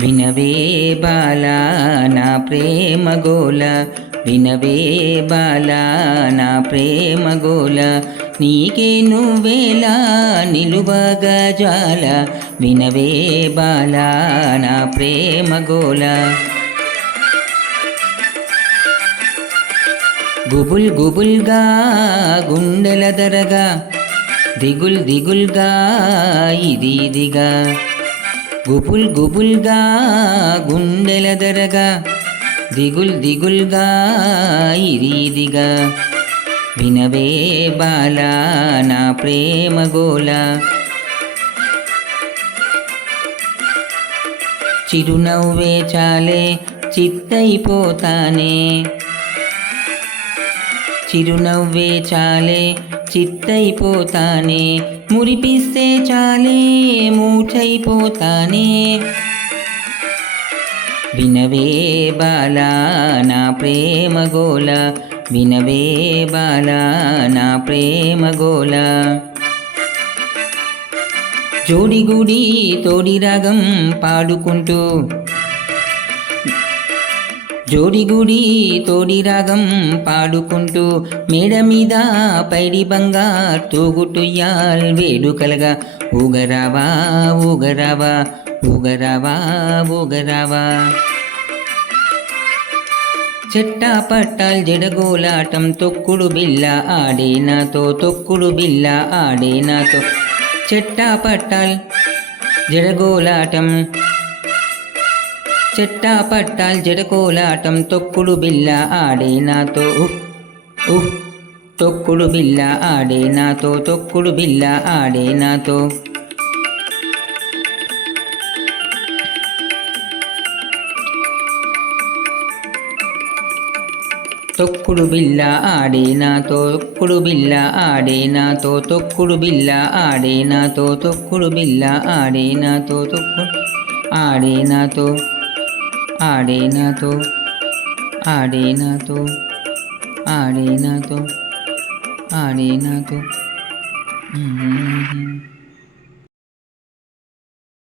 వినవే బాలా నా ప్రేమ గోల, వినవే బాలా నా ప్రేమ గోల, నీకే నువ్వేలా నిలువగా జాల, వినవే బాలా నా ప్రేమ గోల. గుబుల్ గుబుల్గా గుండెల దరగా, దిగుల్ దిగుల్గా ఇది ఇదిగా, గుబుల్ గుబుల్గా గుండెల దరగా, దిగుల్ దిగుల్గా ఇరీదిగా, వినవే బాలా నా ప్రేమ గోల. చిరునవ్వే చాలే చిత్తైపోతానే, చిరునవ్వే చాలే చిత్తైపోతానే, మురిపిస్తే చాలే మూర్ఛైపోతానే, వినవే బాలా నా ప్రేమ గోల, వినవే బాలా నా ప్రేమ గోల. జోడిగుడి తోడి రాగం పాడుకుంటూ, జోడిగుడి తోడి రాగం పాడుకుంటూ, మేడ మీద పైడి బంగా తూగుటుయ్యాల్ వేడుకలుగా, ఊగరావా ఊగరావా ఊగరావా ఊగరావా. చెట్టా పట్టాల్ జడగోలాటం తొక్కుడు బిల్ల ఆడే నాతో, తొక్కుడు బిల్ల ఆడే నాతో, చెట్టా పట్టాల్ జడగోలాటం, చెట్టా పట్టాల్ జడకోలాటం తొక్కుడు బిల్ల ఆడే నాతో, తొక్కుడు బిల్ల ఆడే నాతో, తొక్కుడు బిల్ల ఆడే నాతో. తొక్కుడు బిల్ల ఆడే నాతో, తొక్కుడు బిల్ల ఆడే నాతో, తొక్కుడు బిల్ల ఆడే నాతో, తొక్కుడు బిల్ల ఆడే నాతో, తొక్కుడు ఆడే నాతో, ఆడే నాతో, ఆడే నాతో, ఆడే నాతో, ఆడే నాతో.